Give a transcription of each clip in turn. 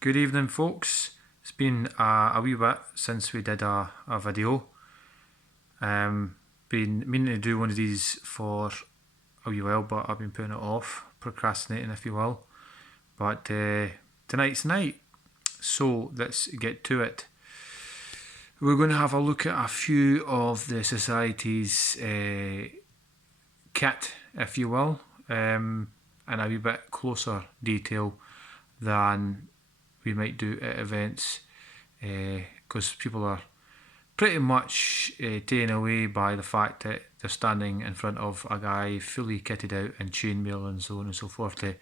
Good evening, folks. It's been a wee bit since we did a video. Been meaning to do one of these for a wee while, but I've been putting it off, procrastinating if you will. But tonight's night, so let's get to it. We're going to have a look at a few of the Society's kit, if you will, in a wee bit closer detail than we might do at events, because people are pretty much taken away by the fact that they're standing in front of a guy fully kitted out in chainmail and so on and so forth to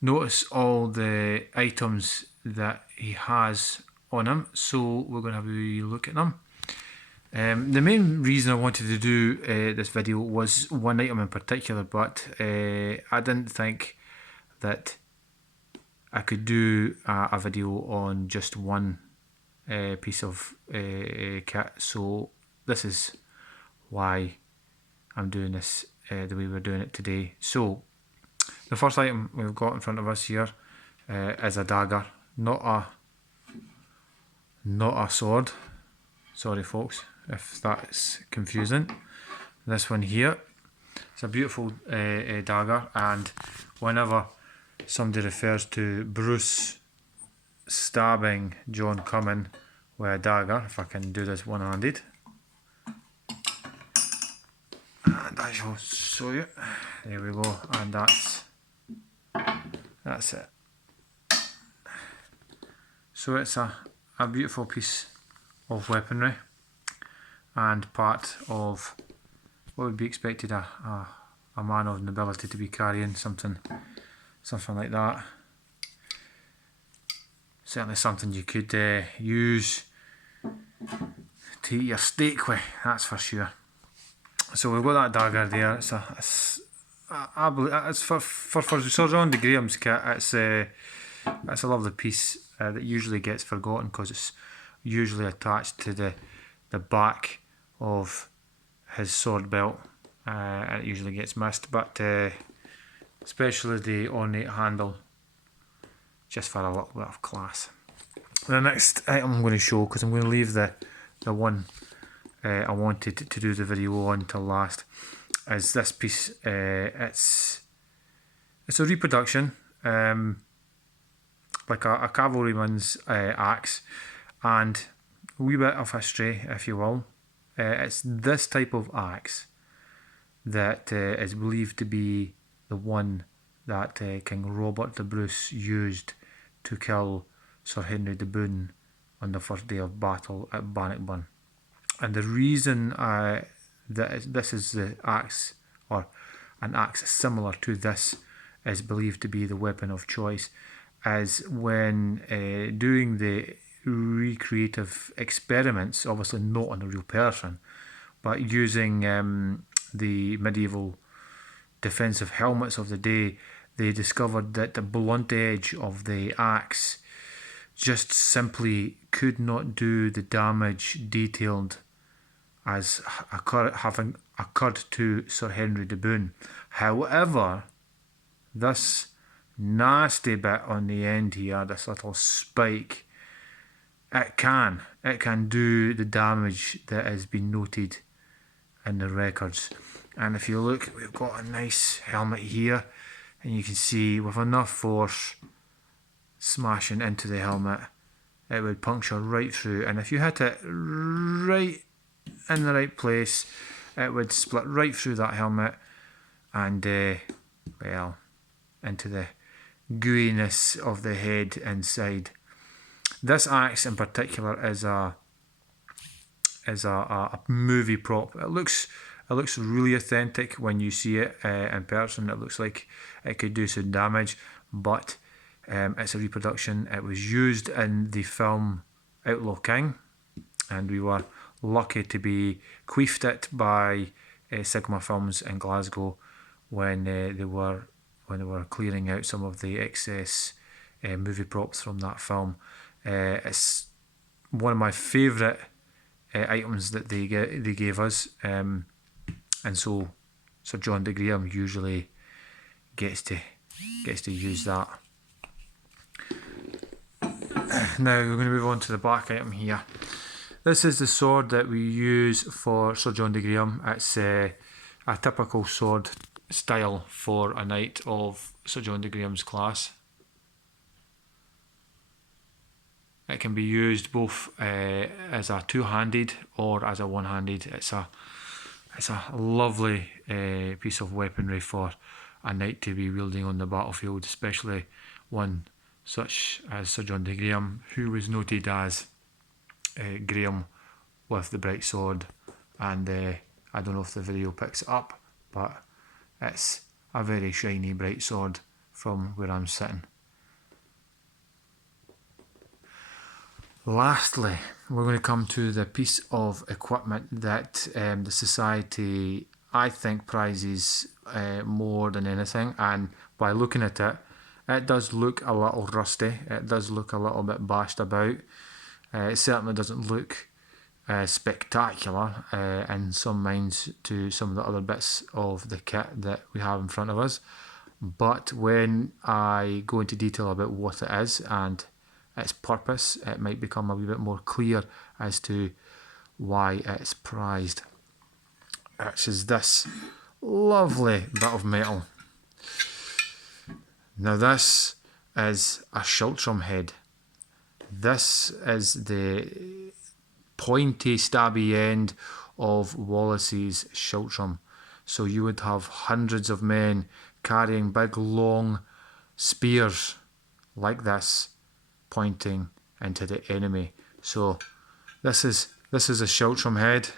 notice all the items that he has on him. So we're going to have a wee look at them. The main reason I wanted to do this video was one item in particular, but I didn't think that I could do a video on just one piece of kit, so this is why I'm doing this the way we're doing it today. So the first item we've got in front of us here is a dagger, not a sword. Sorry folks if that's confusing. This one here, it's a beautiful dagger, and whenever somebody refers to Bruce stabbing John Cummin with a dagger, if I can do this one-handed, and I shall show you. There we go, and that's it. So it's a beautiful piece of weaponry and part of what would be expected a man of nobility to be carrying, something like that. Certainly something you could use to eat your steak with, that's for sure. So we've got that dagger there. It's for Sir John de Graham's kit. It's a lovely piece that usually gets forgotten because it's usually attached to the back of his sword belt, and it usually gets missed. But especially the ornate handle, just for a little bit of class. The next item I'm going to show, because I'm going to leave the one I wanted to do the video on till last, is this piece. It's a reproduction, like a cavalryman's axe, and a wee bit of history, if you will. It's this type of axe that is believed to be the one that King Robert the Bruce used to kill Sir Henry de Bohun on the first day of battle at Bannockburn. And the reason that this is the axe, or an axe similar to this, is believed to be the weapon of choice, is when doing the recreative experiments, obviously not on a real person, but using the medieval defensive helmets of the day, they discovered that the blunt edge of the axe just simply could not do the damage detailed as having occurred to Sir Henry de Bohun. However, this nasty bit on the end here, this little spike, it can do the damage that has been noted in the records. And if you look, we've got a nice helmet here, and you can see with enough force smashing into the helmet, it would puncture right through, and if you hit it right in the right place, it would split right through that helmet and well, into the gooiness of the head inside. This axe in particular is a movie prop. It looks really authentic when you see it in person. It looks like it could do some damage, but it's a reproduction. It was used in the film Outlaw King, and we were lucky to be queefed it by Sigma Films in Glasgow when they were clearing out some of the excess movie props from that film. It's one of my favourite items that they gave us, and so Sir John de Graham usually gets to use that. now we're going to move on to the back item here. This is the sword that we use for Sir John de Graham. It's a typical sword style for a knight of Sir John de Graham's class. It can be used both as a two-handed or as a one-handed. It's a lovely piece of weaponry for a knight to be wielding on the battlefield, especially one such as Sir John de Graham, who was noted as Graham with the bright sword. And I don't know if the video picks it up, but it's a very shiny bright sword from where I'm sitting. Lastly, we're going to come to the piece of equipment that the society, I think, prizes more than anything. And by looking at it, it does look a little rusty. It does look a little bit bashed about. It certainly doesn't look spectacular in some minds to some of the other bits of the kit that we have in front of us. But when I go into detail about what it is and its purpose, it might become a wee bit more clear as to why it's prized. Which is this lovely bit of metal. Now this is a Schiltrom head. This is the pointy, stabby end of Wallace'S Schiltrom. So you would have hundreds of men carrying big, long spears like this, pointing into the enemy. So this is a Schiltrom head,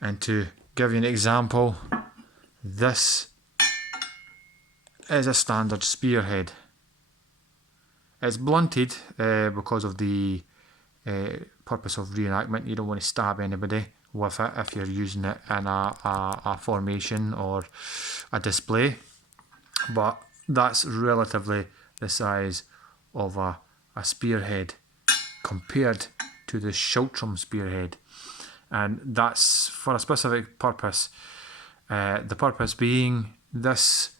and to give you an example, this is a standard spearhead. It's blunted because of the purpose of reenactment. You don't want to stab anybody with it if you're using it in a formation or a display, but that's relatively the size of a spearhead compared to the Schiltrom spearhead, and that's for a specific purpose. The purpose being this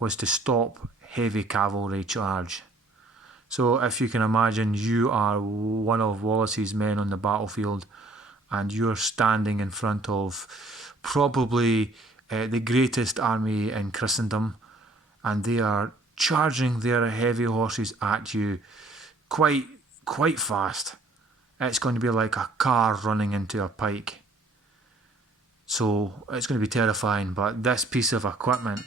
was to stop heavy cavalry charge. So if you can imagine, you are one of Wallace's men on the battlefield and you're standing in front of probably the greatest army in Christendom, and they are charging their heavy horses at you quite fast. It's going to be like a car running into a pike. So it's going to be terrifying, but this piece of equipment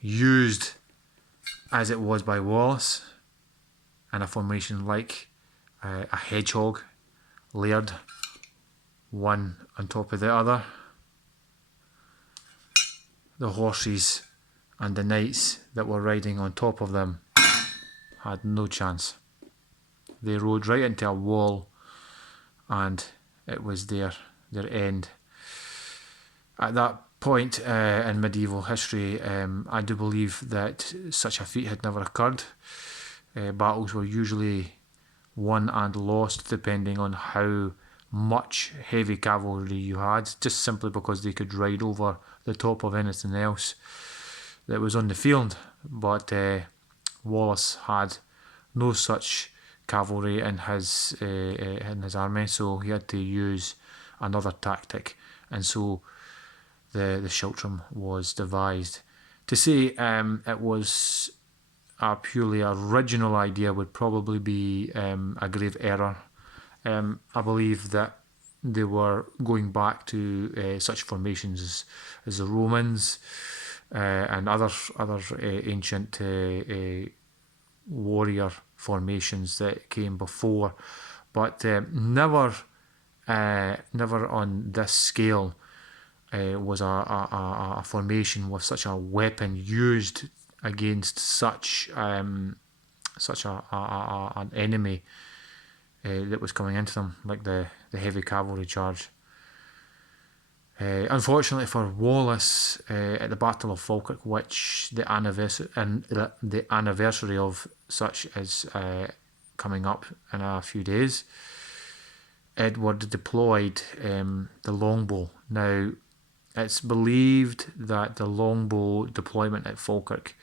used as it was by Wallace in a formation like a hedgehog, layered one on top of the other, the horses and the knights that were riding on top of them had no chance. They rode right into a wall and it was their end. At that point in medieval history, I do believe that such a feat had never occurred. Battles were usually won and lost depending on how much heavy cavalry you had, just simply because they could ride over the top of anything else that was on the field. But Wallace had no such cavalry in his army, so he had to use another tactic, and so the Schiltrom was devised. To say it was a purely original idea would probably be a grave error. I believe that they were going back to such formations as the Romans and other ancient warrior formations that came before, but never on this scale was a formation with such a weapon used against such an enemy that was coming into them, like the heavy cavalry charge. Unfortunately for Wallace, at the Battle of Falkirk, which the anniversary of such is coming up in a few days, Edward deployed the longbow. Now, it's believed that the longbow deployment at Falkirk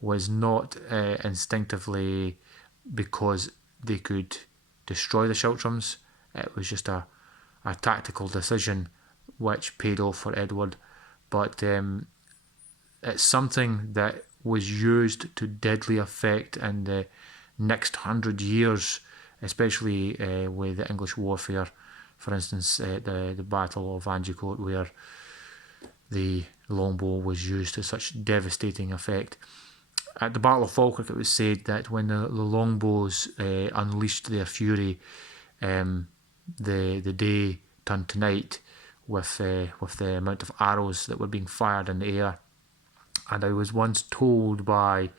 was not instinctively because they could destroy the Schiltroms. It was just a tactical decision which paid off for Edward. But it's something that was used to deadly effect in the next 100 years, especially with the English warfare. For instance, the Battle of Agincourt, where the longbow was used to such devastating effect. At the Battle of Falkirk, it was said that when the longbows unleashed their fury, the day turned to night with the amount of arrows that were being fired in the air. And I was once told by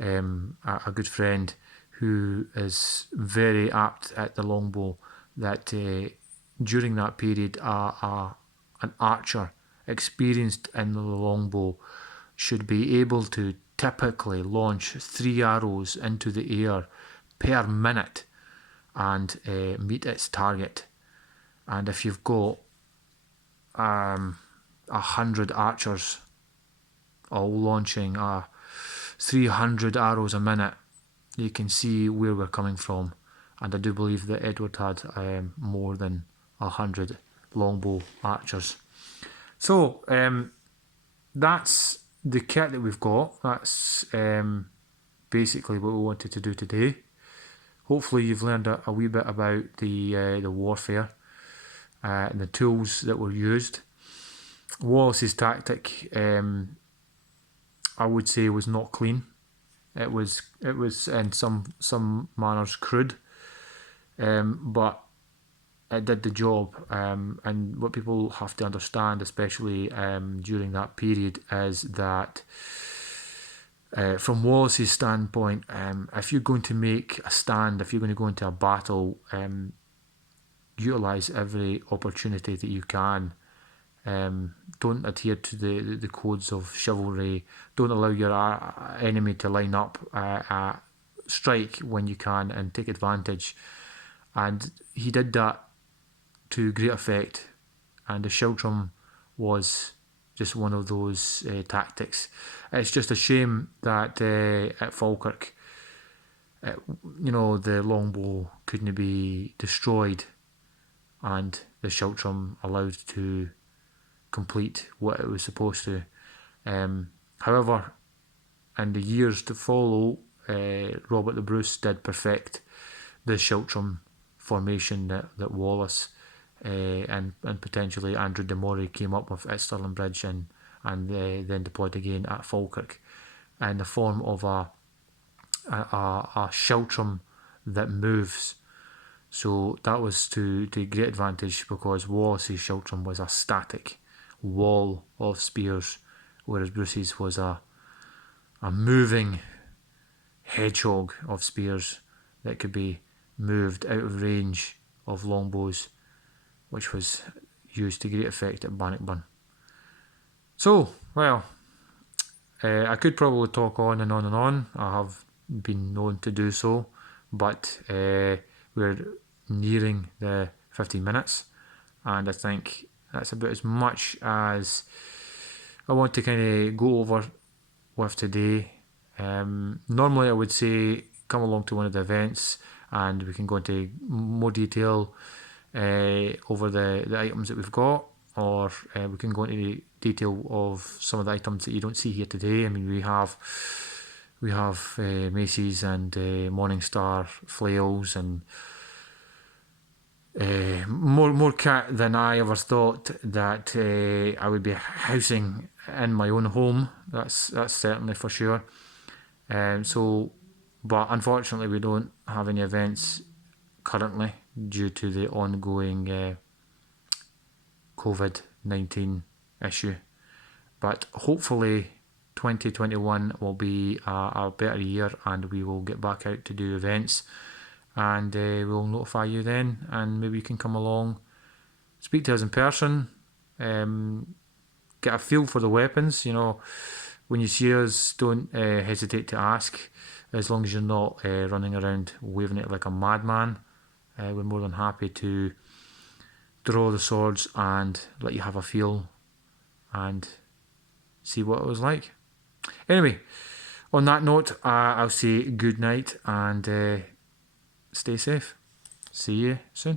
a good friend who is very apt at the longbow that during that period an archer experienced in the longbow should be able to typically launch 3 arrows into the air per minute and meet its target. And if you've got 100 archers all launching 300 arrows a minute, you can see where we're coming from. And I do believe that Edward had more than 100 longbow archers. So that's the kit that we've got. That's basically what we wanted to do today. Hopefully you've learned a wee bit about the warfare and the tools that were used. Wallace's tactic, I would say, was not clean. It was in some manners crude, but it did the job. And what people have to understand, especially during that period, is that from Wallace's standpoint, if you're going to make a stand, if you're going to go into a battle, utilise every opportunity that you can. Don't adhere to the codes of chivalry. Don't allow your enemy to line up. Strike when you can and take advantage. And he did that to great effect. And the Schiltrom was just one of those tactics. It's just a shame that at Falkirk, the longbow couldn't be destroyed and the Schiltrom allowed to complete what it was supposed to. However, in the years to follow, Robert the Bruce did perfect the Schiltrom formation that Wallace and potentially Andrew de Moray came up with at Stirling Bridge and then deployed again at Falkirk in the form of a Schiltrom that moves. So that was to great advantage because Wallace's Schiltrom was a static wall of spears, whereas Bruce's was a moving hedgehog of spears that could be moved out of range of longbows, which was used to great effect at Bannockburn. So, well, I could probably talk on and on and on. I have been known to do so, but we're nearing the 15 minutes, and I think that's about as much as I want to kind of go over with today. Normally I would say come along to one of the events and we can go into more detail over the items that we've got, or we can go into detail of some of the items that you don't see here today. I mean, we have maces and Morningstar flails and more kit than I ever thought that I would be housing in my own home. That's certainly for sure. But unfortunately we don't have any events currently due to the ongoing COVID-19 issue. But hopefully 2021 will be a better year and we will get back out to do events, and we'll notify you then, and maybe you can come along, speak to us in person, get a feel for the weapons. When you see us, don't hesitate to ask, as long as you're not running around waving it like a madman. We're more than happy to draw the swords and let you have a feel and see what it was like. Anyway, On that note, I'll say good night and stay safe. See you soon.